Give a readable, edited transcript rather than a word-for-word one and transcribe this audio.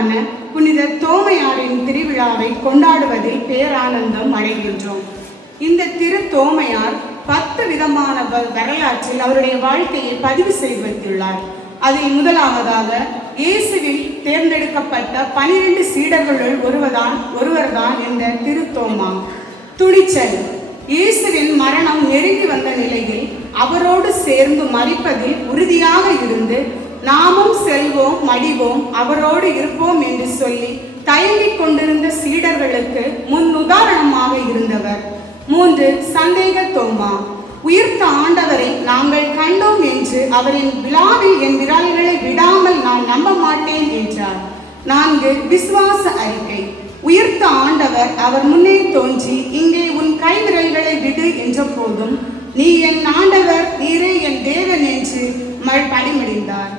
திருத்தூதரான புனித தோமையாரின் திருவிழாவை கொண்டாடுவதில் பேரானந்தம் அடைகின்றோம். இந்த திரு தோமையார் 10 விதமான வரலாற்றில் அவருடைய வாழ்க்கையை பதிவு செய்து வைத்துள்ளார். அதில் முதலாவதாக இயேசுவில் தேர்ந்தெடுக்கப்பட்ட 12 சீடர்களுள் ஒருவர்தான் இந்த திரு தோமா. துணிச்சல். இயேசுவின் மரணம் நெருங்கி வந்த நிலையில் அவரோடு சேர்ந்து மரிப்பதில் உறுதியாக இருந்து நாமும் செல்வோம், மடிவோம், அவரோடு இருப்போம் என்று சொல்லி தயங்கிக் கொண்டிருந்த சீடர்களுக்கு முன்னுதாரணமாக இருந்தவர். 3. சந்தேக தோமா. உயிர்த்த ஆண்டவரை நாங்கள் கண்டோம் என்று அவரின் விழாவில் என் விரல்களை விடாமல் நான் நம்ப மாட்டேன் என்றார். 4. விசுவாச அறிக்கை. உயிர்த்த ஆண்டவர் அவர் முன்னே தோன்றி இங்கே உன் கைவிரல்களை விடு என்ற போதும் நீ என் ஆண்டவர், நீரே என் தேவன் என்று பணிமடிந்தார்.